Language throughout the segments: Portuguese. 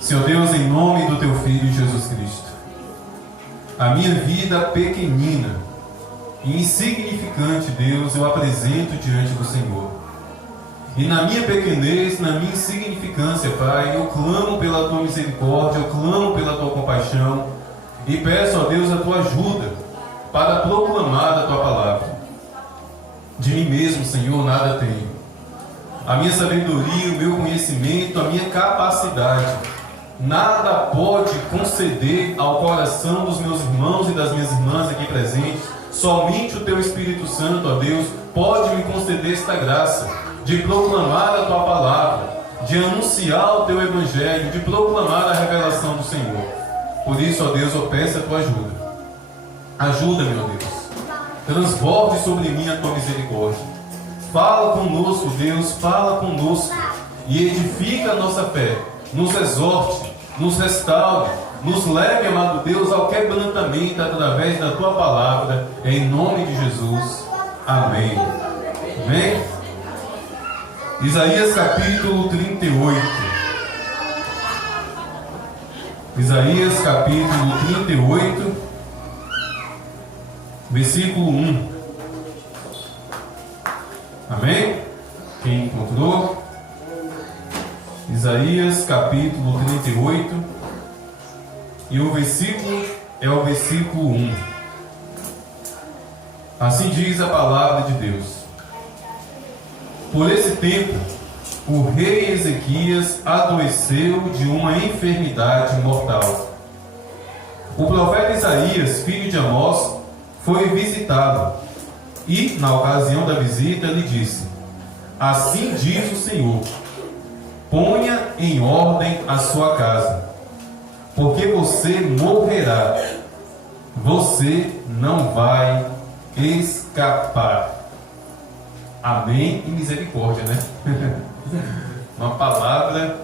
Senhor Deus, em nome do Teu Filho Jesus Cristo, a minha vida pequenina e insignificante, Deus, eu apresento diante do Senhor. E na minha pequenez, na minha insignificância, Pai, eu clamo pela Tua misericórdia, eu clamo pela Tua compaixão e peço a Deus a Tua ajuda para proclamar a Tua palavra. De mim mesmo, Senhor, nada tenho. A minha sabedoria, o meu conhecimento, a minha capacidade, nada pode conceder ao coração dos meus irmãos e das minhas irmãs aqui presentes. Somente o Teu Espírito Santo, ó Deus, pode me conceder esta graça de proclamar a Tua palavra, de anunciar o Teu Evangelho, de proclamar a revelação do Senhor. Por isso, ó Deus, eu peço a Tua ajuda. Ajuda-me, ó Deus. Transborde sobre mim a Tua misericórdia. Fala conosco, Deus, fala conosco e edifica a nossa fé. Nos exorte, nos restaure, nos leve, amado Deus, ao quebrantamento através da Tua palavra, em nome de Jesus. Amém. Amém? Isaías capítulo 38. Isaías capítulo 38, versículo 1. Amém? Quem encontrou? Isaías capítulo 38, e o versículo é o versículo 1. Assim diz a palavra de Deus: Por esse tempo, o rei Ezequias adoeceu de uma enfermidade mortal. O profeta Isaías, filho de Amós, foi visitá-lo, e, na ocasião da visita, lhe disse: Assim diz o Senhor: Ponha em ordem a sua casa, porque você morrerá, você não vai escapar. Amém e misericórdia, né? Uma palavra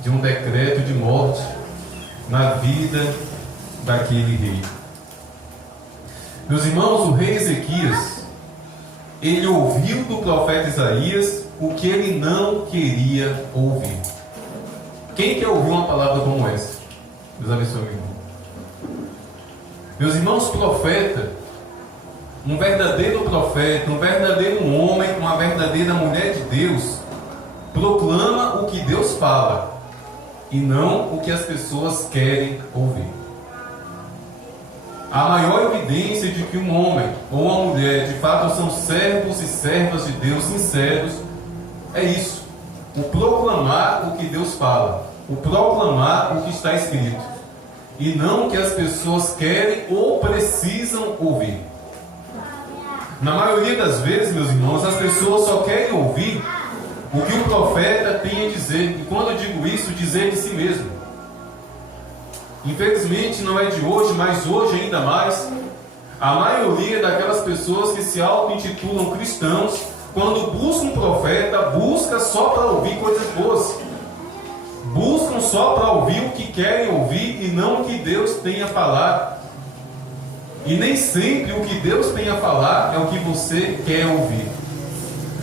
de um decreto de morte na vida daquele rei. Meus irmãos, o rei Ezequias, ele ouviu do profeta Isaías o que ele não queria ouvir. Quem quer ouvir uma palavra como essa? Deus abençoe, meu irmão. Meus irmãos, profeta, um verdadeiro profeta, um verdadeiro homem, uma verdadeira mulher de Deus, proclama o que Deus fala e não o que as pessoas querem ouvir. A maior evidência de que um homem ou uma mulher de fato são servos e servas de Deus sinceros é isso: o proclamar o que Deus fala, o proclamar o que está escrito, e não o que as pessoas querem ou precisam ouvir. Na maioria das vezes, meus irmãos, as pessoas só querem ouvir o que o profeta tem a dizer, e quando eu digo isso, dizer de si mesmo. Infelizmente não é de hoje, mas hoje ainda mais, a maioria daquelas pessoas que se auto-intitulam cristãos, quando buscam um profeta, busca só para ouvir coisas boas. Buscam só para ouvir o que querem ouvir e não o que Deus tem a falar. E nem sempre o que Deus tem a falar é o que você quer ouvir.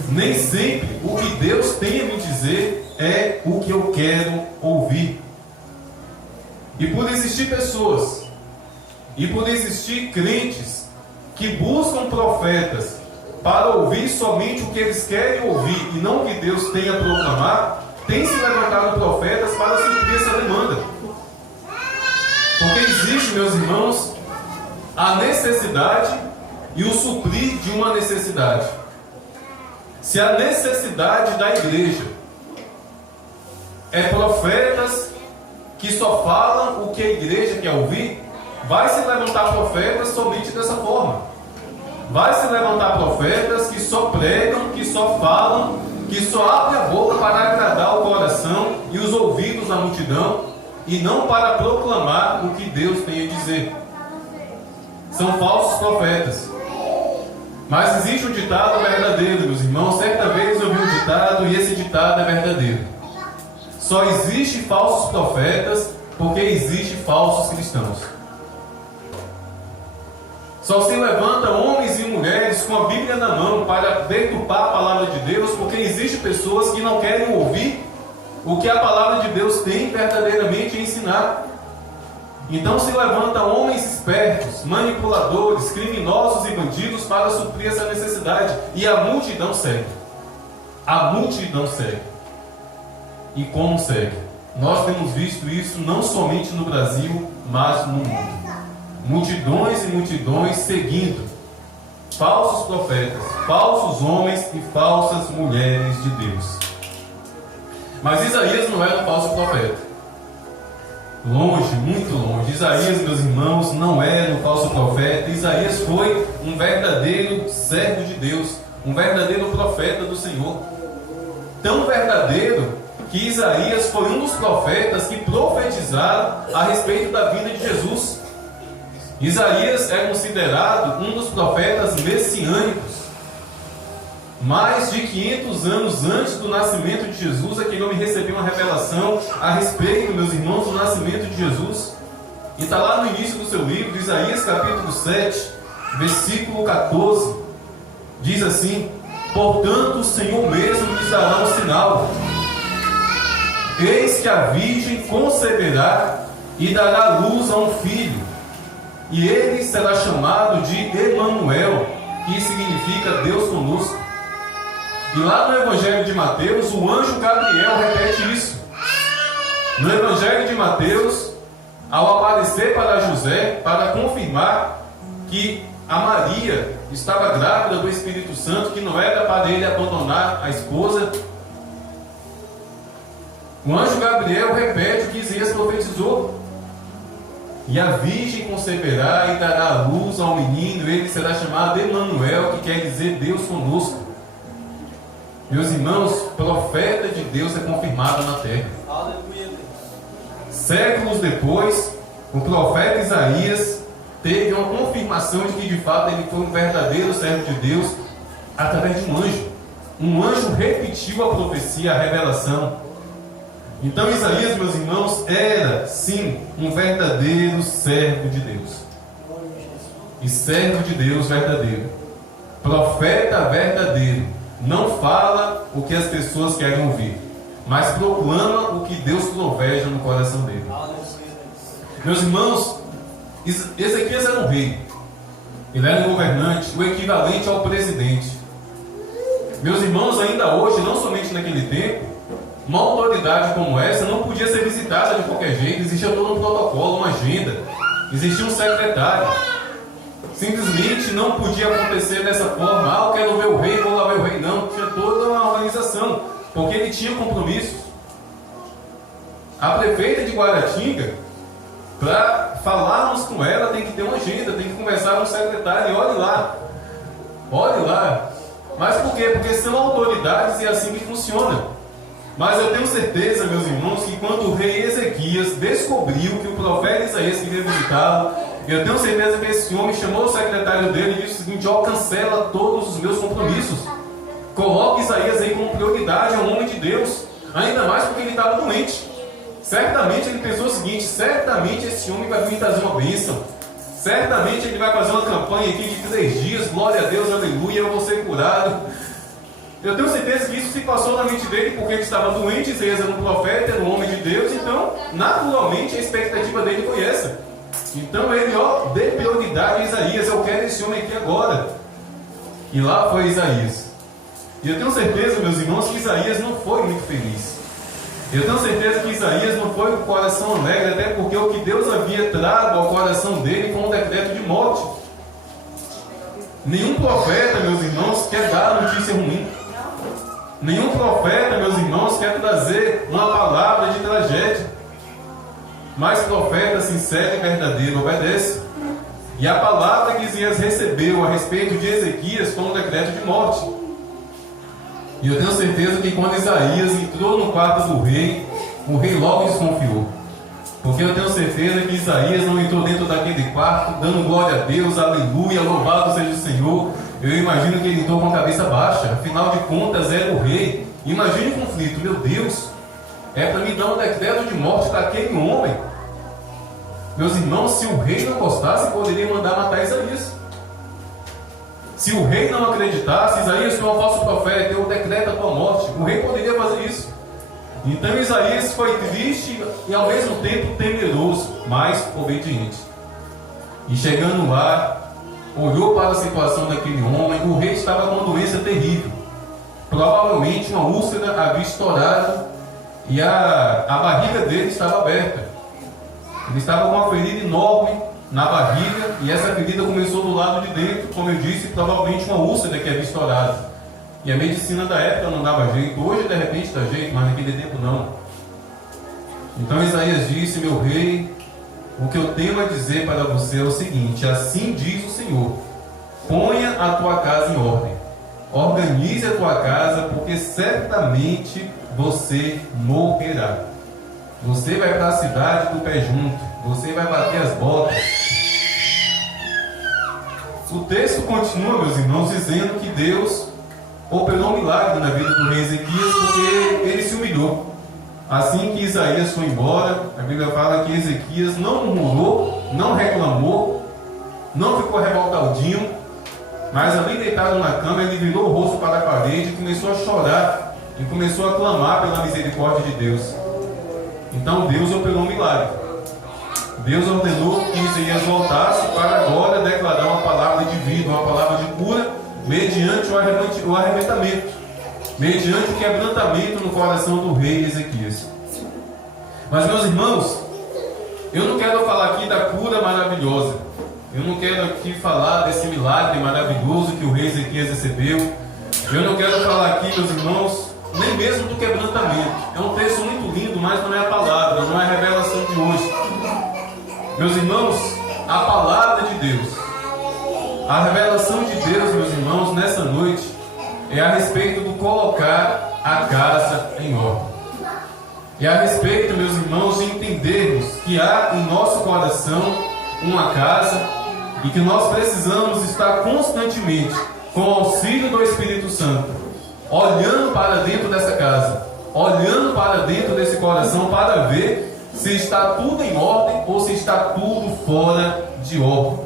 Nem sempre o que Deus tem a me dizer é o que eu quero ouvir. E por existir pessoas, e por existir crentes que buscam profetas para ouvir somente o que eles querem ouvir e não o que Deus tem a proclamar, tem se levantado profetas para suprir essa demanda. Porque existe, meus irmãos, a necessidade e o suprir de uma necessidade. Se a necessidade da igreja é profetas que só falam o que a igreja quer ouvir, vai se levantar profetas somente dessa forma. Vai se levantar profetas que só pregam, que só falam, que só abrem a boca para agradar o coração e os ouvidos da multidão, e não para proclamar o que Deus tem a dizer. São falsos profetas. Mas existe um ditado verdadeiro, meus irmãos. Certa vez eu vi um ditado e esse ditado é verdadeiro: só existe falsos profetas porque existe falsos cristãos. Só se levanta homens e mulheres com a Bíblia na mão para deturpar a palavra de Deus, porque existem pessoas que não querem ouvir o que a palavra de Deus tem verdadeiramente a ensinar. Então se levantam homens espertos, manipuladores, criminosos e bandidos para suprir essa necessidade, e a multidão segue. A multidão segue. E como segue? Nós temos visto isso não somente no Brasil, mas no mundo. Multidões e multidões seguindo falsos profetas, falsos homens e falsas mulheres de Deus. Mas Isaías não era um falso profeta. Longe, muito longe. Isaías, meus irmãos, não era um falso profeta. Isaías foi um verdadeiro servo de Deus, um verdadeiro profeta do Senhor. Tão verdadeiro que Isaías foi um dos profetas que profetizaram a respeito da vinda de Jesus. Isaías é considerado um dos profetas messiânicos. Mais de 500 anos antes do nascimento de Jesus, aquele homem recebeu uma revelação a respeito, meus irmãos, do nascimento de Jesus. E está lá no início do seu livro, Isaías capítulo 7, versículo 14. Diz assim: portanto o Senhor mesmo lhes dará um sinal. Eis que a virgem conceberá e dará luz a um filho, e ele será chamado de Emanuel, que significa Deus conosco. E lá no Evangelho de Mateus, o anjo Gabriel repete isso. No Evangelho de Mateus, ao aparecer para José, para confirmar que a Maria estava grávida do Espírito Santo, que não era para ele abandonar a esposa, o anjo Gabriel repete o que Isaías profetizou. E a virgem conceberá e dará luz ao menino, ele será chamado Emanuel, que quer dizer Deus conosco. Meus irmãos, profeta de Deus é confirmado na terra. Séculos depois, o profeta Isaías teve uma confirmação de que de fato ele foi um verdadeiro servo de Deus através de um anjo. Um anjo repetiu a profecia, a revelação. Então Isaías, meus irmãos, era sim um verdadeiro servo de Deus. E servo de Deus verdadeiro, profeta verdadeiro, não fala o que as pessoas querem ouvir, mas proclama o que Deus proveja no coração dele. Meus irmãos, Ezequias era um rei. Ele era um governante, o equivalente ao presidente. Meus irmãos, ainda hoje, não somente naquele tempo, uma autoridade como essa não podia ser visitada de qualquer jeito. Existia todo um protocolo, uma agenda, existia um secretário. Simplesmente não podia acontecer dessa forma: ah, eu quero ver o rei, vou lá ver o rei. Não, tinha toda uma organização, porque ele tinha compromissos. A prefeita de Guaratinga, para falarmos com ela, tem que ter uma agenda, tem que conversar com o secretário. E olhe lá. Mas por quê? Porque são autoridades e é assim que funciona. Mas eu tenho certeza, meus irmãos, que quando o rei Ezequias descobriu que o profeta Isaías queria visitá-lo, eu tenho certeza que esse homem chamou o secretário dele e disse o seguinte: ó, cancela todos os meus compromissos. Coloque Isaías aí como prioridade, é um homem de Deus. Ainda mais porque ele estava doente. Certamente ele pensou o seguinte: certamente esse homem vai vir trazer uma bênção. Certamente ele vai fazer uma campanha aqui de 3 dias, glória a Deus, aleluia, eu vou ser curado. Eu tenho certeza que isso se passou na mente dele porque ele estava doente. Isaías era um profeta, era um homem de Deus. Então, naturalmente, a expectativa dele foi essa. Então ele, dê prioridade a Isaías. Eu quero esse homem aqui agora. E lá foi Isaías. E eu tenho certeza, meus irmãos, que Isaías não foi muito feliz. Eu tenho certeza que Isaías não foi com o coração alegre, até porque o que Deus havia trago ao coração dele foi um decreto de morte. Nenhum profeta, meus irmãos, quer dar notícia ruim. Nenhum profeta, meus irmãos, quer trazer uma palavra de tragédia. Mas profeta sincero e verdadeiro obedece. E a palavra que Isaías recebeu a respeito de Ezequias foi um decreto de morte. E eu tenho certeza que quando Isaías entrou no quarto do rei, o rei logo desconfiou. Porque eu tenho certeza que Isaías não entrou dentro daquele quarto dando glória a Deus, aleluia, louvado seja o Senhor. Eu imagino que ele entrou com a cabeça baixa. Afinal de contas, era o rei. Imagine o conflito. Meu Deus, é para me dar um decreto de morte para aquele homem. Meus irmãos, se o rei não gostasse, poderia mandar matar Isaías. Se o rei não acreditasse, Isaías foi um falso profeta, eu decreto a tua morte. O rei poderia fazer isso. Então Isaías foi triste e ao mesmo tempo temeroso, mas obediente. E chegando lá, olhou para a situação daquele homem. O rei estava com uma doença terrível. Provavelmente uma úlcera havia estourado e a barriga dele estava aberta. Ele estava com uma ferida enorme na barriga e essa ferida começou do lado de dentro, como eu disse, provavelmente uma úlcera que havia estourado. E a medicina da época não dava jeito. Hoje de repente dá jeito, mas naquele tempo não. Então Isaías disse: meu rei, o que eu tenho a dizer para você é o seguinte: assim diz o Senhor, ponha a tua casa em ordem, organize a tua casa, porque certamente você morrerá. Você vai para a cidade do pé junto, você vai bater as botas. O texto continua, meus irmãos, dizendo que Deus operou um milagre na vida do rei Ezequias, porque ele se humilhou. Assim que Isaías foi embora, a Bíblia fala que Ezequias não murmurou, não reclamou, não ficou revoltadinho, mas ali deitado na cama, ele virou o rosto para a parede e começou a chorar e começou a clamar pela misericórdia de Deus. Então Deus operou um milagre. Deus ordenou que Isaías voltasse para agora declarar uma palavra de vida, uma palavra de cura, mediante o arrebatamento, mediante o quebrantamento no coração do rei Ezequias. Mas, meus irmãos, eu não quero falar aqui da cura maravilhosa. Eu não quero aqui falar desse milagre maravilhoso que o rei Ezequias recebeu. Eu não quero falar aqui, meus irmãos, nem mesmo do quebrantamento. É um texto muito lindo, mas não é a palavra, não é a revelação de hoje. Meus irmãos, a palavra de Deus, a revelação de Deus, meus irmãos, nessa noite, é a respeito do colocar a casa em ordem. É a respeito, meus irmãos, de entendermos que há em nosso coração uma casa e que nós precisamos estar constantemente, com o auxílio do Espírito Santo, olhando para dentro dessa casa, olhando para dentro desse coração para ver se está tudo em ordem ou se está tudo fora de ordem.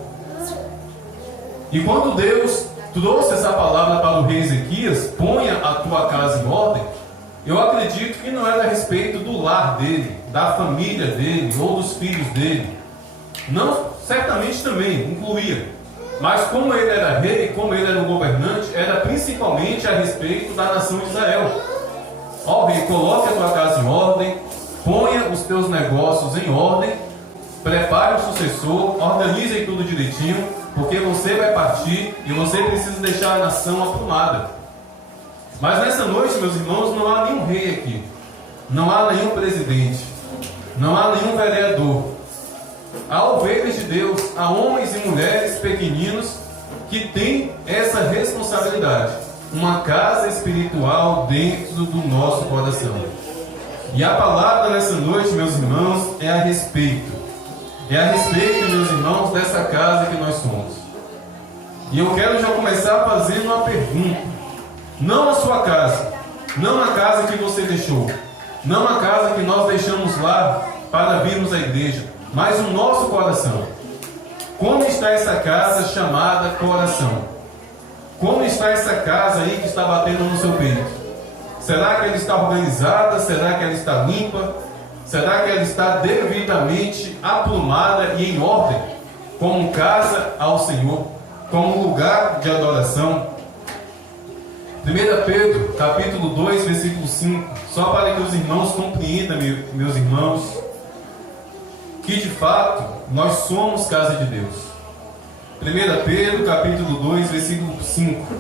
E quando Deus trouxe essa palavra para o rei Ezequias, ponha a tua casa em ordem, eu acredito que não era a respeito do lar dele, da família dele ou dos filhos dele. Não, certamente também incluía. Mas como ele era rei, como ele era o governante, era principalmente a respeito da nação de Israel. Ó rei, coloque a tua casa em ordem, ponha os teus negócios em ordem, prepare o sucessor, organize tudo direitinho, porque você vai partir e você precisa deixar a nação aprumada. Mas nessa noite, meus irmãos, não há nenhum rei aqui, não há nenhum presidente, não há nenhum vereador. Há ovelhas de Deus, há homens e mulheres pequeninos que têm essa responsabilidade, uma casa espiritual dentro do nosso coração. E a palavra nessa noite, meus irmãos, é a respeito, meus irmãos, dessa casa que nós somos. E eu quero já começar fazendo uma pergunta. Não a sua casa, não a casa que você deixou, não a casa que nós deixamos lá para virmos à igreja, mas o nosso coração. Como está essa casa chamada coração? Como está essa casa aí que está batendo no seu peito? Será que ela está organizada? Será que ela está limpa? Será que ela está devidamente aprumada e em ordem? Como casa ao Senhor? Como lugar de adoração? 1 Pedro, capítulo 2, versículo 5, só para que os irmãos compreendam, meus irmãos, que de fato nós somos casa de Deus. 1 Pedro, capítulo 2, versículo 5.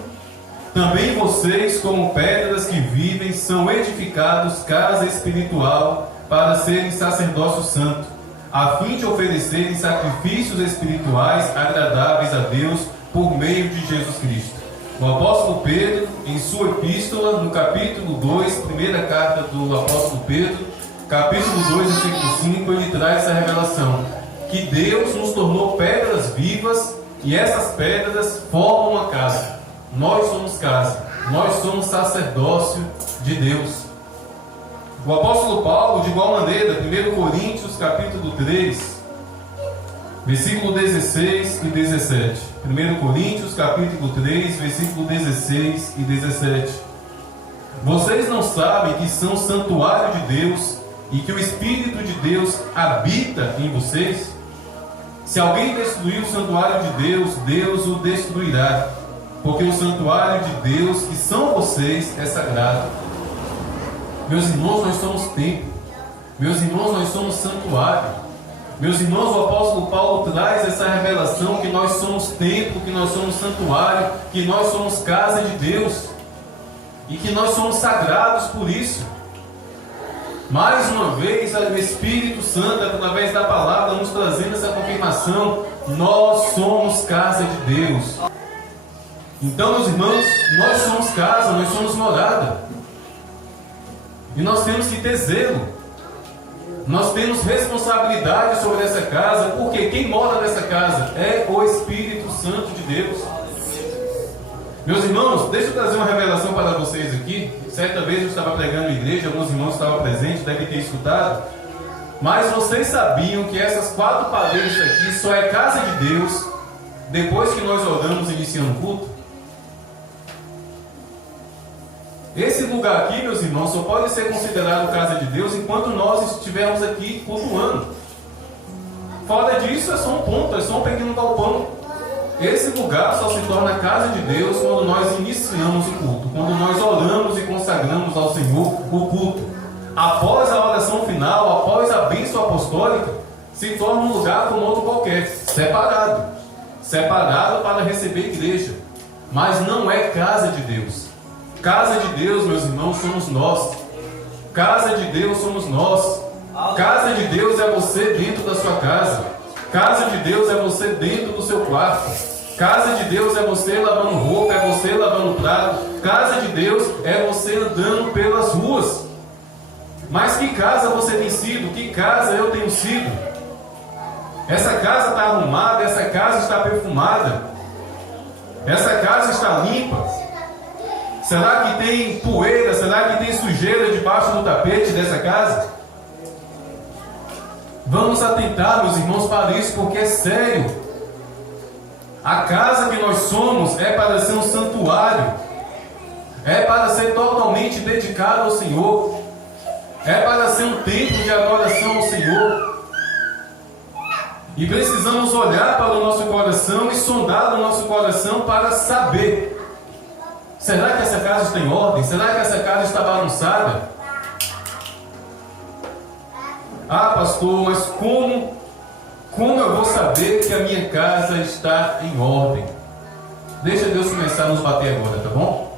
Também vocês, como pedras que vivem, são edificados casa espiritual para serem sacerdócio santo, a fim de oferecerem sacrifícios espirituais agradáveis a Deus por meio de Jesus Cristo. O apóstolo Pedro, em sua epístola, no capítulo 2, primeira carta do apóstolo Pedro, capítulo 2, versículo 5, ele traz essa revelação, que Deus nos tornou pedras vivas e essas pedras formam uma casa. Nós somos casa, nós somos sacerdócio de Deus. O apóstolo Paulo, de igual maneira, 1 Coríntios, capítulo 3, versículo 16 e 17. 1 Coríntios, capítulo 3, versículo 16 e 17. Vocês não sabem que são santuário de Deus e que o Espírito de Deus habita em vocês? Se alguém destruir o santuário de Deus, Deus o destruirá, porque o santuário de Deus, que são vocês, é sagrado. Meus irmãos, nós somos templo. Meus irmãos, nós somos santuário. Meus irmãos, o apóstolo Paulo traz essa revelação que nós somos templo, que nós somos santuário, que nós somos casa de Deus e que nós somos sagrados por isso. Mais uma vez, o Espírito Santo, através da palavra, nos trazendo essa confirmação: nós somos casa de Deus. Então, meus irmãos, nós somos casa, nós somos morada. E nós temos que ter zelo. Nós temos responsabilidade sobre essa casa, porque quem mora nessa casa é o Espírito Santo de Deus. Meus irmãos, deixa eu trazer uma revelação para vocês aqui. Certa vez eu estava pregando em igreja, alguns irmãos estavam presentes, devem ter escutado. Mas vocês sabiam que essas 4 paredes aqui só é casa de Deus depois que nós oramos iniciando o culto? Esse lugar aqui, meus irmãos, só pode ser considerado casa de Deus enquanto nós estivermos aqui cultuando. Fora disso, é só um ponto, é só um pequeno galpão. Esse lugar só se torna casa de Deus quando nós iniciamos o culto, quando nós oramos e consagramos ao Senhor o culto. Após a oração final, após a bênção apostólica, se torna um lugar como outro qualquer, separado para receber a igreja, mas não é casa de Deus. Casa de Deus, meus irmãos, somos nós. Casa de Deus somos nós. Casa de Deus é você dentro da sua casa. Casa de Deus é você dentro do seu quarto. Casa de Deus é você lavando roupa, é você lavando prato. Casa de Deus é você andando pelas ruas. Mas que casa você tem sido? Que casa eu tenho sido? Essa casa está arrumada, essa casa está perfumada, essa casa está limpa. Será que tem poeira? Será que tem sujeira debaixo do tapete dessa casa? Vamos atentar, meus irmãos, para isso, porque é sério. A casa que nós somos é para ser um santuário, é para ser totalmente dedicado ao Senhor, é para ser um templo de adoração ao Senhor. E precisamos olhar para o nosso coração e sondar o nosso coração para saber: será que essa casa está em ordem? Será que essa casa está bagunçada? Ah, pastor, mas como eu vou saber que a minha casa está em ordem? Deixa Deus começar a nos bater agora, tá bom?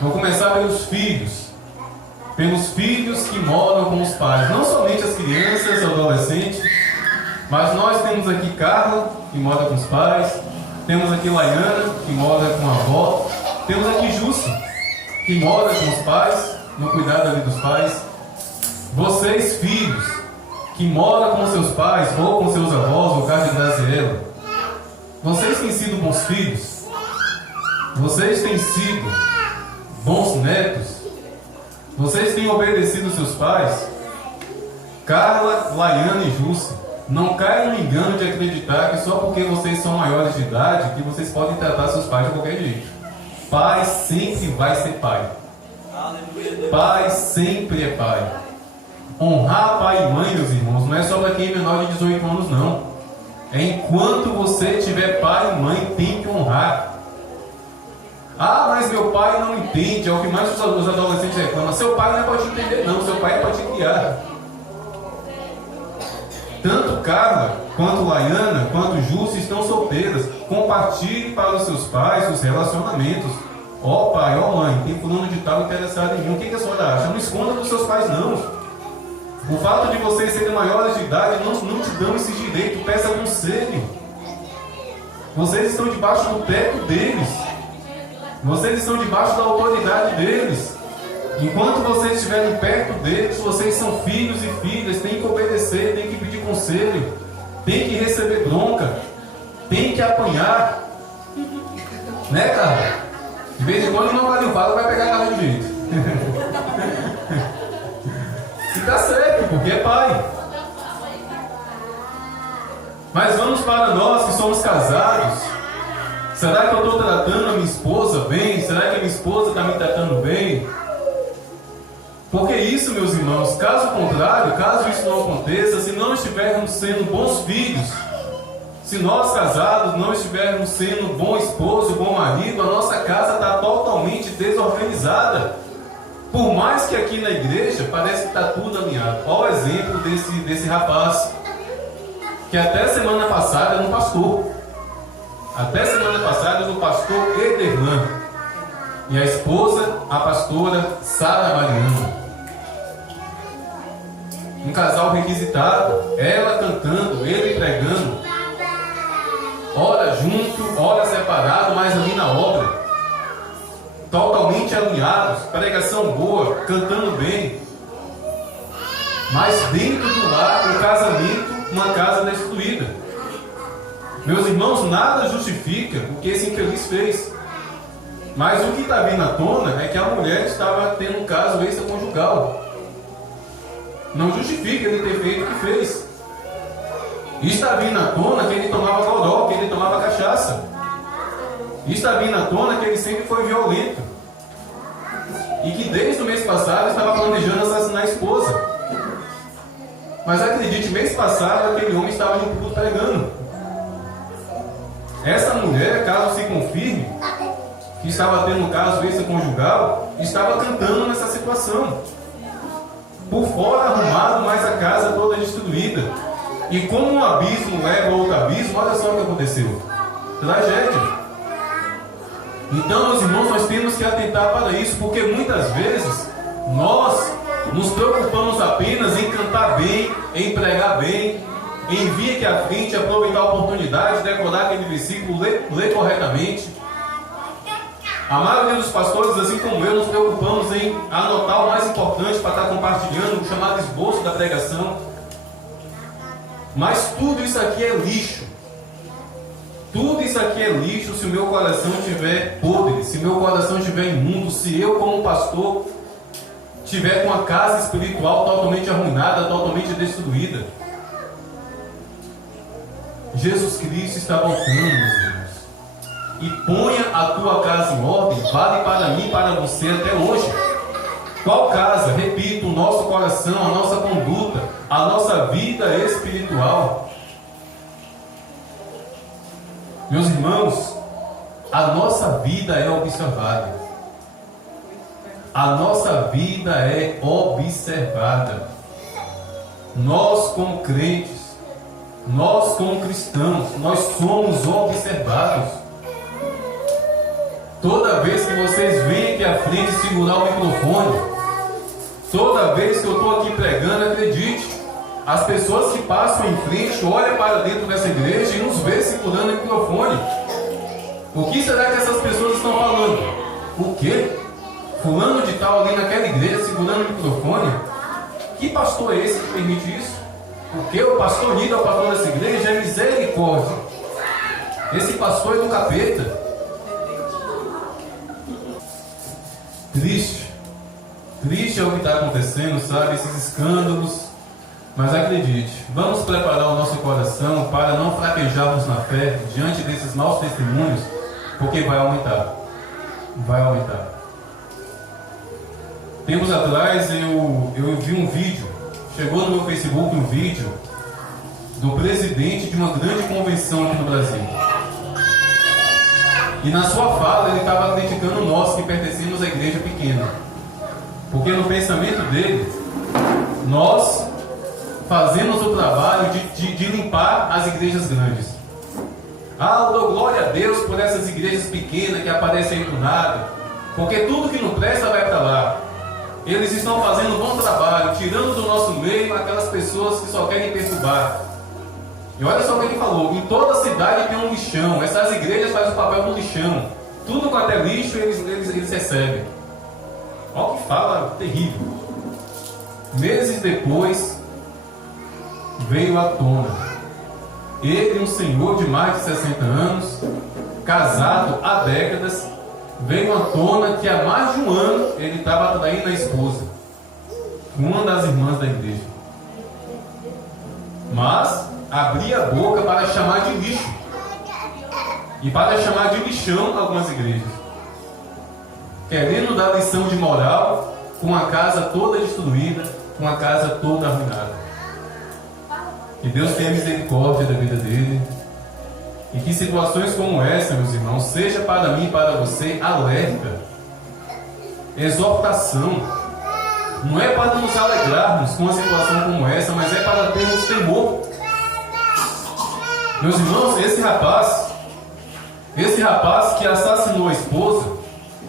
Vou começar pelos filhos que moram com os pais, não somente as crianças, adolescentes, mas nós temos aqui Carla, que mora com os pais, temos aqui Laiana, que mora com a avó, temos aqui Júcia, que mora com os pais, no cuidado ali dos pais. Vocês, filhos, que moram com seus pais, ou com seus avós, no caso de Graziela, vocês têm sido bons filhos? Vocês têm sido bons netos? Vocês têm obedecido seus pais? Carla, Laiana e Júcia, não caiam no engano de acreditar que só porque vocês são maiores de idade, que vocês podem tratar seus pais de qualquer jeito. Pai sempre vai ser pai. Pai sempre é pai. Honrar pai e mãe, meus irmãos, não é só para quem é menor de 18 anos, não. É enquanto você tiver pai e mãe, tem que honrar. Ah, mas meu pai não entende. É o que mais os adolescentes reclamam. Seu pai não é para te entender, não. Seu pai é para te criar. Tanto Carla, quanto Laiana, quanto Júcia estão solteiras. Compartilhe para os seus pais os relacionamentos. Ó pai, ó mãe, tem fulano de tal interessado em mim. O que a senhora acha? Não esconda dos seus pais, não. O fato de vocês serem maiores de idade não te dão esse direito. Peça conselho. Vocês estão debaixo do teto deles. Vocês estão debaixo da autoridade deles. Enquanto vocês estiverem perto deles, vocês são filhos e filhas, tem que obedecer, tem que pedir conselho, tem que receber bronca, tem que apanhar. Né, cara? De vez em quando não vale o fala, vai pegar a cara de jeito. E tá certo, porque é pai. Mas vamos para nós que somos casados. Será que eu estou tratando a minha esposa bem? Será que a minha esposa está me tratando bem? Porque isso, meus irmãos, caso contrário, caso isso não aconteça, se não estivermos sendo bons filhos, se nós casados não estivermos sendo bom esposo, bom marido, a nossa casa está totalmente desorganizada. Por mais que aqui na igreja parece que está tudo alinhado. Olha o exemplo desse rapaz, que até semana passada era um pastor. Até semana passada era o pastor Ederlan. E a esposa, a pastora Sara Mariana. Um casal requisitado, ela cantando, ele pregando. Ora junto, ora separado, mas ali na obra. Totalmente alinhados, pregação boa, cantando bem. Mas dentro do lar, um casamento, uma casa destruída. Meus irmãos, nada justifica o que esse infeliz fez. Mas o que está vindo à tona é que a mulher estava tendo um caso extraconjugal. Não justifica ele ter feito o que fez. E está vindo à tona que ele tomava goró, que ele tomava cachaça. E está vindo à tona que ele sempre foi violento. E que desde o mês passado estava planejando assassinar a esposa. Mas acredite, mês passado aquele homem estava de pulo pregando. Essa mulher, caso se confirme, que estava tendo um caso extraconjugal, estava cantando nessa situação. Por fora arrumado, mas a casa toda destruída. E como um abismo leva a outro abismo, olha só o que aconteceu. Tragédia. Então, meus irmãos, nós temos que atentar para isso, porque muitas vezes nós nos preocupamos apenas em cantar bem, em pregar bem, em vir aqui à frente, aproveitar a oportunidade, decorar aquele versículo, ler corretamente. A maioria dos pastores, assim como eu, nos preocupamos em anotar o mais importante para estar compartilhando, o chamado esboço da pregação. Mas tudo isso aqui é lixo. Tudo isso aqui é lixo se o meu coração estiver podre, se o meu coração estiver imundo, se eu, como pastor, estiver com a casa espiritual totalmente arruinada, totalmente destruída. Jesus Cristo está voltando, meus irmãos. E ponha a tua casa em ordem, vale para mim e para você até hoje. Qual casa? Repito, o nosso coração, a nossa conduta, a nossa vida espiritual. Meus irmãos, a nossa vida é observada. A nossa vida é observada. Nós, como crentes, nós, como cristãos, nós somos observados. Toda vez que vocês vêm aqui à frente segurar o microfone, toda vez que eu estou aqui pregando, acredite, as pessoas que passam em frente olham para dentro dessa igreja e nos vê segurando o microfone. O que será que essas pessoas estão falando? O quê? Fulano de tal ali naquela igreja segurando o microfone? Que pastor é esse que permite isso? Porque o pastor Nida, o pastor dessa igreja, é misericórdia. Esse pastor é do capeta. Triste. Triste é o que está acontecendo, sabe? Esses escândalos. Mas acredite, vamos preparar o nosso coração para não fraquejarmos na fé diante desses maus testemunhos, porque vai aumentar. Vai aumentar. Tempos atrás eu vi um vídeo, chegou no meu Facebook um vídeo do presidente de uma grande convenção aqui no Brasil. E na sua fala ele estava criticando nós que pertencemos à igreja pequena. Porque no pensamento dele, nós fazemos o trabalho de limpar as igrejas grandes. Ah, eu dou glória a Deus por essas igrejas pequenas que aparecem aí do nada. Porque tudo que não presta vai para lá. Eles estão fazendo um bom trabalho, tirando do nosso meio aquelas pessoas que só querem perturbar. E olha só o que ele falou: em toda cidade tem um lixão. Essas igrejas fazem o papel do lixão. Tudo quanto é lixo eles recebem. Olha o que fala, terrível. Meses depois veio à tona. Ele, um senhor de mais de 60 anos, casado há décadas, veio à tona que há mais de um ano ele estava traindo a esposa, uma das irmãs da igreja. Mas abria a boca para chamar de lixo e para chamar de lixão algumas igrejas, querendo dar lição de moral, com a casa toda destruída, com a casa toda arruinada. Que Deus tenha misericórdia da vida dele. E que situações como essa, meus irmãos, seja para mim e para você alerta, exortação. Não é para nos alegrarmos com uma situação como essa, mas é para termos temor. Meus irmãos, esse rapaz que assassinou a esposa,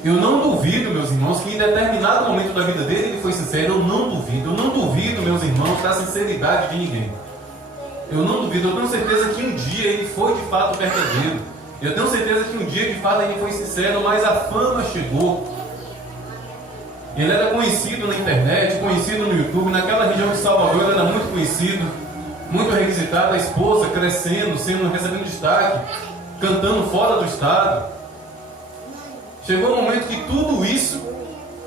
eu não duvido, meus irmãos, que em determinado momento da vida dele ele foi sincero. Eu não duvido, meus irmãos, da sinceridade de ninguém. Eu não duvido, eu tenho certeza que um dia ele foi de fato verdadeiro. Eu tenho certeza que um dia de fato ele foi sincero, mas a fama chegou. Ele era conhecido na internet, conhecido no YouTube, naquela região de Salvador ele era muito conhecido, muito requisitado, a esposa crescendo, recebendo destaque, cantando fora do estado. Chegou um momento que tudo isso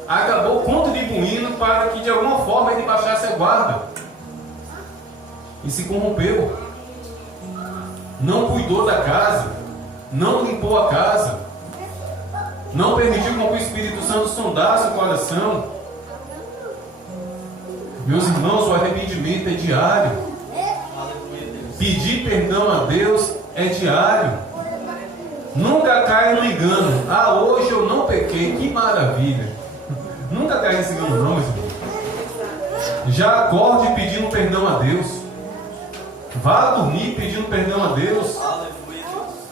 acabou contribuindo para que de alguma forma ele baixasse a guarda. E se corrompeu. Não cuidou da casa, não limpou a casa, não permitiu que o Espírito Santo sondasse o coração. Meus irmãos, o arrependimento é diário. Pedir perdão a Deus é diário. Nunca caia no engano. Ah, hoje eu não pequei, que maravilha. Nunca caia nesse engano não, meus irmãos. Já acorde pedindo perdão a Deus. Vá dormir pedindo perdão a Deus.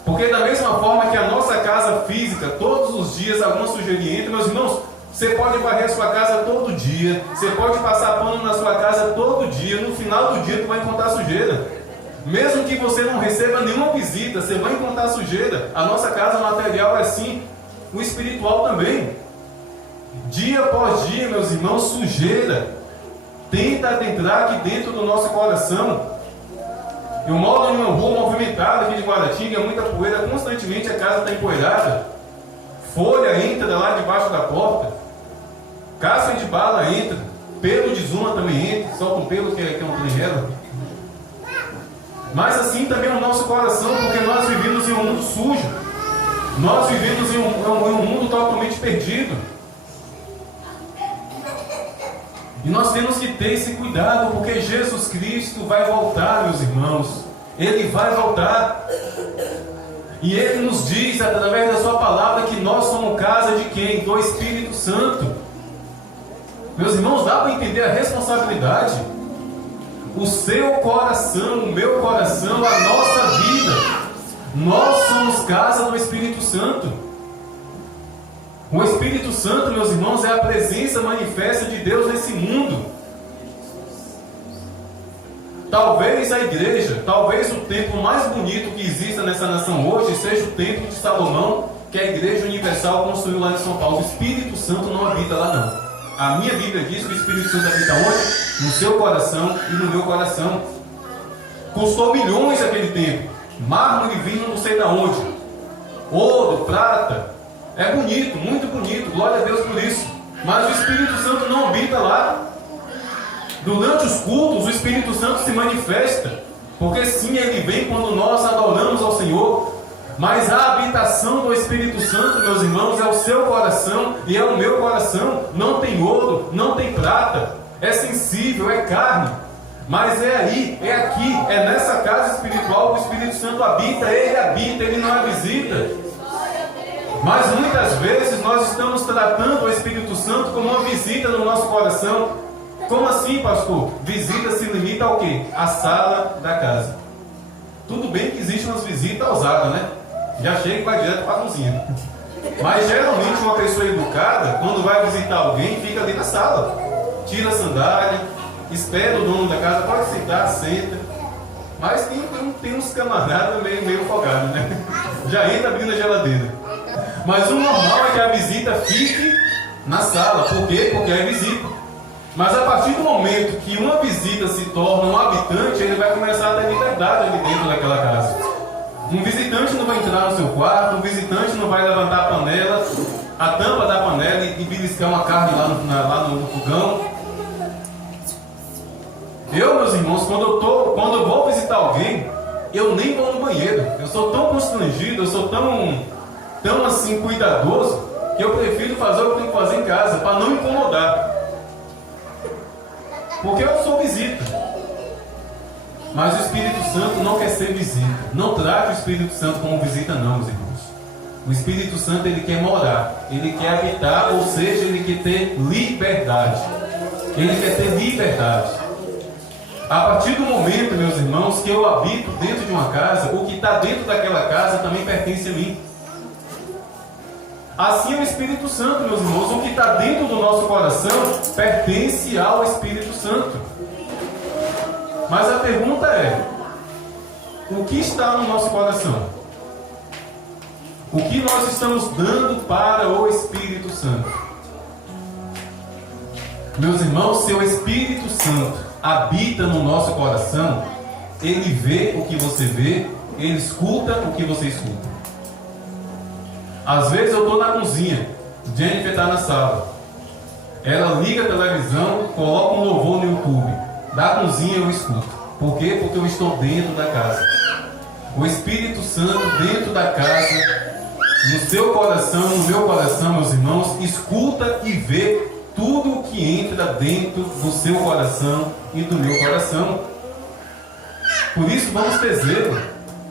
Porque da mesma forma que a nossa casa física, todos os dias alguma sujeira entra, meus irmãos, você pode varrer a sua casa todo dia, você pode passar pano na sua casa todo dia, no final do dia tu vai encontrar sujeira. Mesmo que você não receba nenhuma visita, você vai encontrar sujeira. A nossa casa material é assim, o espiritual também. Dia após dia, meus irmãos, sujeira tenta adentrar aqui dentro do nosso coração. Eu moro em uma rua movimentada aqui de Guaratinga, muita poeira, constantemente a casa está empoeirada. Folha entra lá debaixo da porta, casca de bala entra, pelo de zuma também entra, solta um pelo que é um triguelo. Mas assim também é o nosso coração, porque nós vivemos em um mundo sujo, nós vivemos em um mundo totalmente perdido. E nós temos que ter esse cuidado, porque Jesus Cristo vai voltar, meus irmãos. Ele vai voltar. E Ele nos diz, através da sua palavra, que nós somos casa de quem? Do Espírito Santo. Meus irmãos, dá para entender a responsabilidade? O seu coração, o meu coração, a nossa vida. Nós somos casa do Espírito Santo. O Espírito Santo, meus irmãos, é a presença manifesta de Deus nesse mundo. Talvez a igreja, talvez o templo mais bonito que exista nessa nação hoje seja o templo de Salomão, que a Igreja Universal construiu lá em São Paulo. O Espírito Santo não habita lá não. A minha Bíblia diz que o Espírito Santo habita onde? No seu coração e no meu coração. Custou milhões aquele templo. Mármore vindo não sei de onde. Ouro, prata. É bonito, muito bonito, glória a Deus por isso. Mas o Espírito Santo não habita lá. Durante os cultos, o Espírito Santo se manifesta. Porque sim, ele vem quando nós adoramos ao Senhor. Mas a habitação do Espírito Santo, meus irmãos, é o seu coração e é o meu coração. Não tem ouro, não tem prata. É sensível, é carne. Mas é aí, é aqui, é nessa casa espiritual que o Espírito Santo habita, ele não a visita. Mas muitas vezes nós estamos tratando o Espírito Santo como uma visita no nosso coração. Como assim, pastor? Visita se limita ao quê? A sala da casa. Tudo bem que existem umas visitas ousadas, né? Já chega e vai direto para a cozinha. Mas geralmente uma pessoa educada, quando vai visitar alguém, fica ali na sala. Tira a sandália, espera o dono da casa, pode sentar, senta. Mas tem uns camaradas meio folgados, né? Já entra abrindo a geladeira. Mas o normal é que a visita fique na sala. Por quê? Porque é visita. Mas a partir do momento que uma visita se torna um habitante, ele vai começar a ter liberdade ali dentro daquela casa. Um visitante não vai entrar no seu quarto, um visitante não vai levantar a panela, a tampa da panela e beliscar uma carne lá no fogão. Eu, meus irmãos, quando eu vou visitar alguém, eu nem vou no banheiro. Eu sou tão constrangido, eu sou tão assim cuidadoso, que eu prefiro fazer o que eu tenho que fazer em casa, para não incomodar. Porque eu sou visita. Mas o Espírito Santo não quer ser visita. Não trate o Espírito Santo como visita não, meus irmãos. O Espírito Santo, ele quer morar, ele quer habitar, ou seja, ele quer ter liberdade. Ele quer ter liberdade. A partir do momento, meus irmãos, que eu habito dentro de uma casa, o que está dentro daquela casa também pertence a mim. Assim é o Espírito Santo, meus irmãos. O que está dentro do nosso coração pertence ao Espírito Santo. Mas a pergunta é: o que está no nosso coração? O que nós estamos dando para o Espírito Santo? Meus irmãos, se o Espírito Santo habita no nosso coração, ele vê o que você vê, ele escuta o que você escuta. Às vezes eu estou na cozinha, Jennifer está na sala, ela liga a televisão, coloca um louvor no YouTube, da cozinha eu escuto. Por quê? Porque eu estou dentro da casa. O Espírito Santo dentro da casa, no seu coração, no meu coração, meus irmãos, escuta e vê tudo o que entra dentro do seu coração e do meu coração. Por isso vamos ter zelo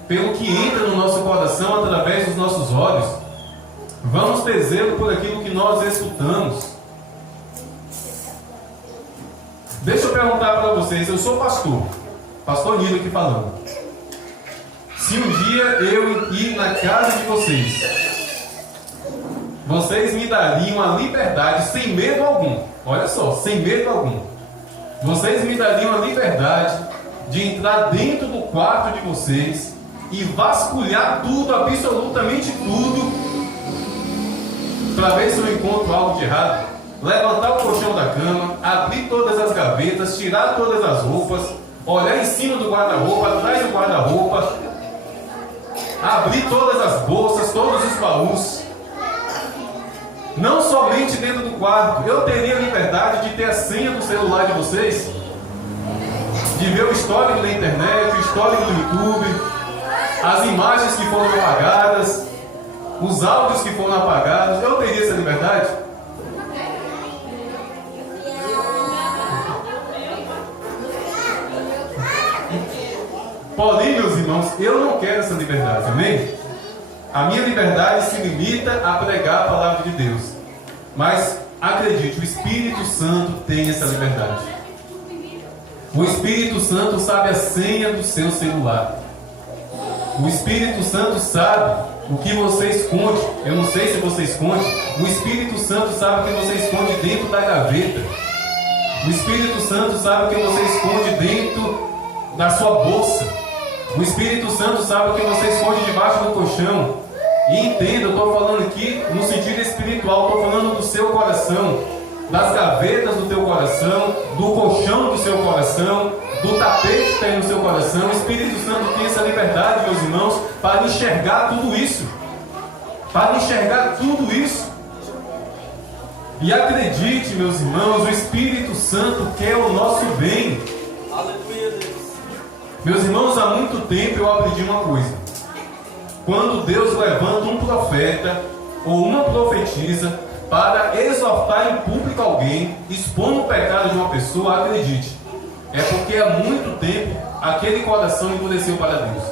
pelo que entra no nosso coração através dos nossos olhos. Vamos ter zelo por aquilo que nós escutamos. Deixa eu perguntar para vocês, eu sou pastor Nilo aqui falando. Se um dia eu ir na casa de vocês me dariam a liberdade sem medo algum. Olha só, sem medo algum. Vocês me dariam a liberdade de entrar dentro do quarto de vocês e vasculhar tudo, absolutamente tudo, para ver se eu encontro algo de errado. Levantar o colchão da cama, abrir todas as gavetas, tirar todas as roupas, olhar em cima do guarda-roupa, atrás do guarda-roupa, abrir todas as bolsas, todos os baús. Não somente dentro do quarto. Eu teria a liberdade de ter a senha do celular de vocês, de ver o histórico da internet, o histórico do YouTube, as imagens que foram apagadas, os áudios que foram apagados. Eu teria essa liberdade? Porém, meus irmãos, eu não quero essa liberdade, amém? A minha liberdade se limita a pregar a palavra de Deus. Mas, acredite, o Espírito Santo tem essa liberdade. O Espírito Santo sabe a senha do seu celular. O Espírito Santo sabe o que você esconde. Eu não sei se você esconde. O Espírito Santo sabe o que você esconde dentro da gaveta. O Espírito Santo sabe o que você esconde dentro da sua bolsa. O Espírito Santo sabe o que você esconde debaixo do colchão. E entenda, eu estou falando aqui no sentido espiritual, estou falando do seu coração, das gavetas do teu coração, do colchão do seu coração, do tapete que está aí no seu coração. O Espírito Santo tem essa liberdade, meus irmãos, para enxergar tudo isso. Para enxergar tudo isso. E acredite, meus irmãos, o Espírito Santo quer o nosso bem. Aleluia, Deus. Meus irmãos, há muito tempo eu aprendi uma coisa. Quando Deus levanta um profeta ou uma profetisa para exortar em público alguém, expondo o pecado de uma pessoa, acredite, é porque há muito tempo aquele coração endureceu para Deus.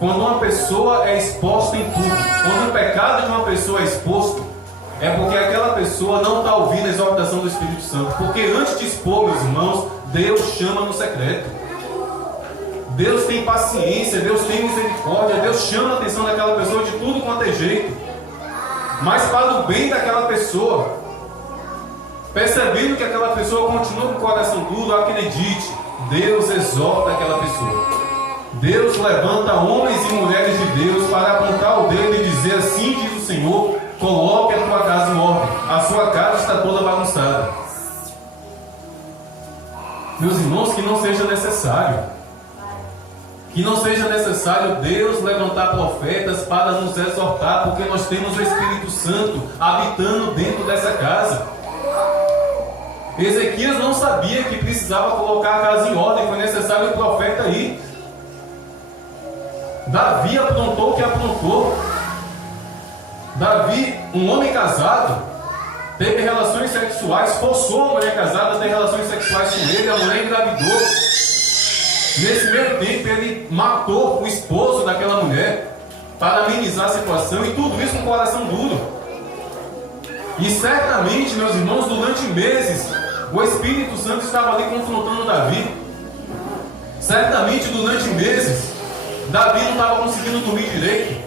Quando uma pessoa é exposta em público, quando o pecado de uma pessoa é exposto, é porque aquela pessoa não está ouvindo a exortação do Espírito Santo. Porque antes de expor, meus irmãos, Deus chama no secreto. Deus tem paciência, Deus tem misericórdia, Deus chama a atenção daquela pessoa de tudo quanto é jeito, mas para o bem daquela pessoa, percebendo que aquela pessoa continua com o coração duro, acredite, Deus exorta aquela pessoa. Deus levanta homens e mulheres de Deus para apontar o dedo e dizer: assim diz o Senhor, coloque a tua casa em ordem, a sua casa está toda bagunçada. Meus irmãos, que não seja necessário. Que não seja necessário Deus levantar profetas para nos exortar, porque nós temos o Espírito Santo habitando dentro dessa casa. Ezequias não sabia que precisava colocar a casa em ordem, foi necessário o profeta ir. Davi aprontou o que aprontou. Davi, um homem casado, teve relações sexuais, forçou a mulher casada a ter relações sexuais com ele, a mulher engravidou. Nesse meio tempo ele matou o esposo daquela mulher para amenizar a situação, e tudo isso com o coração duro. E certamente, meus irmãos, durante meses o Espírito Santo estava ali confrontando Davi. Certamente durante meses Davi não estava conseguindo dormir direito,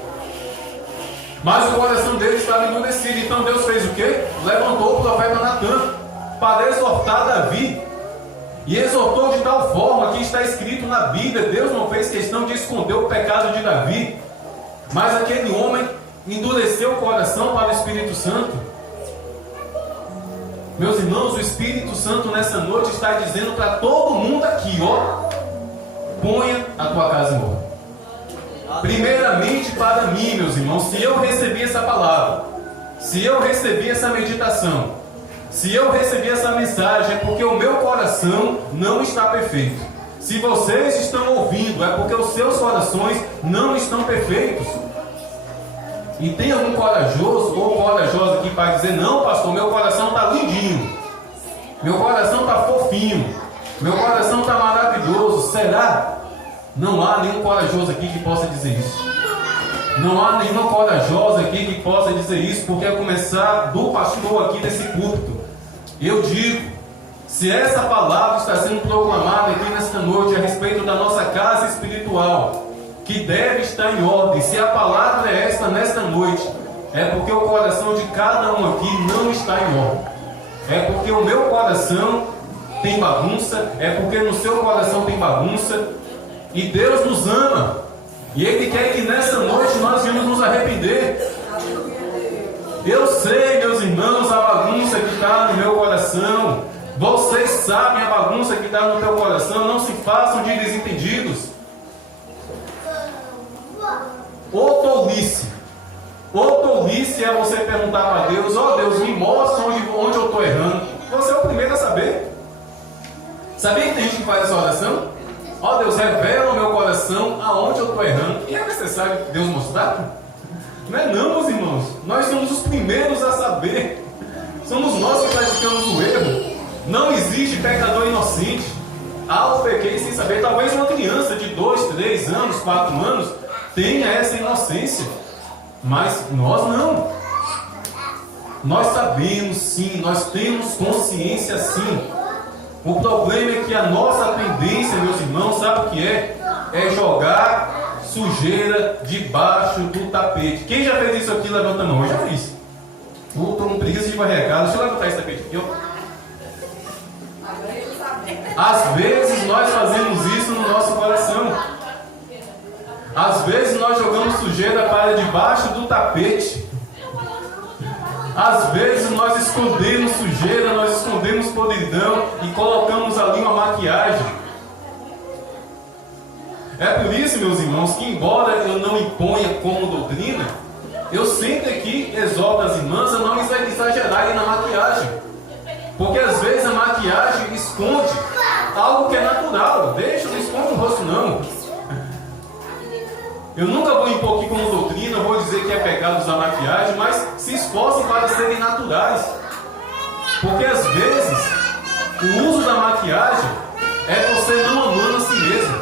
mas o coração dele estava endurecido. Então Deus fez o quê? Levantou o profeta Natan para exortar Davi. E exortou de tal forma que está escrito na Bíblia. Deus não fez questão de esconder o pecado de Davi, mas aquele homem endureceu o coração para o Espírito Santo. Meus irmãos, o Espírito Santo nessa noite está dizendo para todo mundo aqui, ó: ponha a tua casa em ordem. Primeiramente para mim, meus irmãos, se eu recebi essa palavra, se eu recebi essa meditação, se eu recebi essa mensagem, é porque o meu coração não está perfeito. Se vocês estão ouvindo, é porque os seus corações não estão perfeitos. E tem algum corajoso ou corajosa aqui para dizer: não, pastor, meu coração está lindinho, meu coração está fofinho, meu coração está maravilhoso. Será? Não há nenhum corajoso aqui que possa dizer isso. Não há nenhuma corajosa aqui que possa dizer isso, porque a começar do pastor aqui nesse púlpito, eu digo: se essa palavra está sendo proclamada aqui nesta noite a respeito da nossa casa espiritual, que deve estar em ordem, se a palavra é esta nesta noite, é porque o coração de cada um aqui não está em ordem. É porque o meu coração tem bagunça, é porque no seu coração tem bagunça. E Deus nos ama, e Ele quer que nessa noite nós venhamos nos arrepender. Eu sei, meus irmãos, a bagunça que está no meu coração. Vocês sabem a bagunça que está no teu coração. Não se façam de desentendidos. Ou tolice é você perguntar para Deus: ó Deus, me mostra onde eu estou errando. Você é o primeiro a saber. Sabia que tem gente que faz essa oração? Ó Deus, revela o meu coração aonde eu estou errando. E é necessário Deus mostrar? Não é não, meus irmãos. Nós somos os primeiros a saber. Somos nós que praticamos o erro. Não existe pecador inocente. Eu pequei sem saber. Talvez uma criança de 2, 3 anos, 4 anos tenha essa inocência, mas nós não. Nós sabemos sim, nós temos consciência sim. O problema é que a nossa tendência, meus irmãos, sabe o que é? É jogar sujeira debaixo do tapete. Quem já fez isso aqui, levanta a mão. Eu já fiz. Estou com preguiça de varrer a casa. Deixa eu levantar esse tapete aqui, ó. Às vezes nós fazemos isso no nosso coração. Às vezes nós jogamos sujeira para debaixo do tapete. Às vezes nós escondemos sujeira, nós escondemos podridão e colocamos ali uma maquiagem. É por isso, meus irmãos, que embora eu não imponha como doutrina, eu sempre aqui exorto as irmãs a não exagerarem na maquiagem. Porque às vezes a maquiagem esconde algo que é natural. Deixa, não esconde o rosto não. Eu nunca vou impor aqui como doutrina, vou dizer que é pecado usar maquiagem, mas se esforcem para serem naturais. Porque às vezes o uso da maquiagem é você não amando a si mesmo.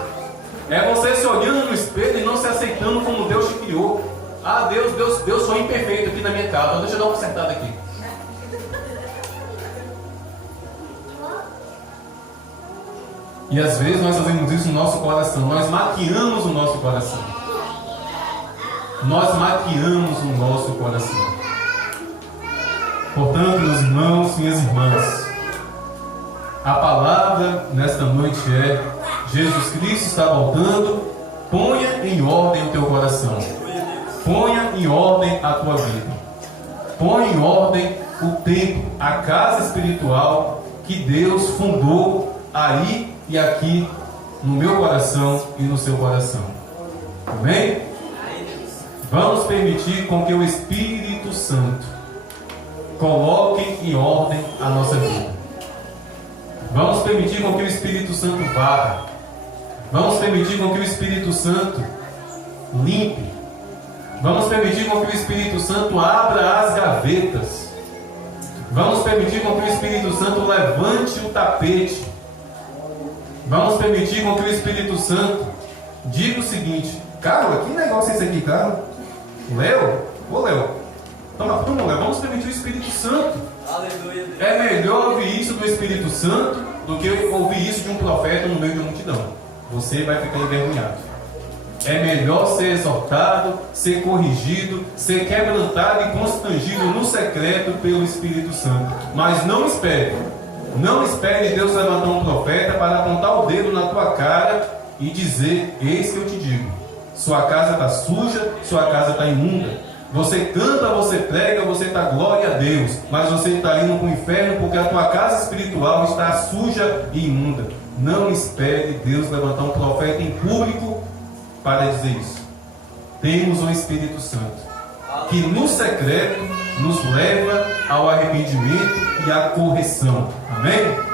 É você se olhando no espelho e não se aceitando como Deus te criou. Ah, Deus foi imperfeito aqui na minha casa. Deixa eu dar uma sentada aqui. E às vezes nós fazemos isso no nosso coração. Nós maquiamos o nosso coração. Nós maquiamos o nosso coração. Portanto, meus irmãos, minhas irmãs, a palavra nesta noite é: Jesus Cristo está voltando. Ponha em ordem o teu coração. Ponha em ordem a tua vida. Ponha em ordem o templo, a casa espiritual que Deus fundou aí e aqui no meu coração e no seu coração. Amém? Vamos permitir com que o Espírito Santo coloque em ordem a nossa vida. Vamos permitir com que o Espírito Santo varra. Vamos permitir com que o Espírito Santo limpe. Vamos permitir com que o Espírito Santo abra as gavetas. Vamos permitir com que o Espírito Santo levante o tapete. Vamos permitir com que o Espírito Santo diga o seguinte: Carla, que negócio é esse aqui, Carla? Léo? Ô Léo, toma, Léo, vamos permitir o Espírito Santo. Aleluia. É melhor ouvir isso do Espírito Santo do que ouvir isso de um profeta no meio de uma multidão. Você vai ficar envergonhado. É melhor ser exortado, ser corrigido, ser quebrantado e constrangido no secreto pelo Espírito Santo. Mas não espere Deus levantar um profeta para apontar o dedo na tua cara e dizer: eis que eu te digo, sua casa está suja, sua casa está imunda. Você canta, você prega, você está glória a Deus, mas você está indo para o inferno porque a tua casa espiritual está suja e imunda. Não espere Deus levantar um profeta em público para dizer isso. Temos um Espírito Santo que no secreto nos leva ao arrependimento e à correção. Amém?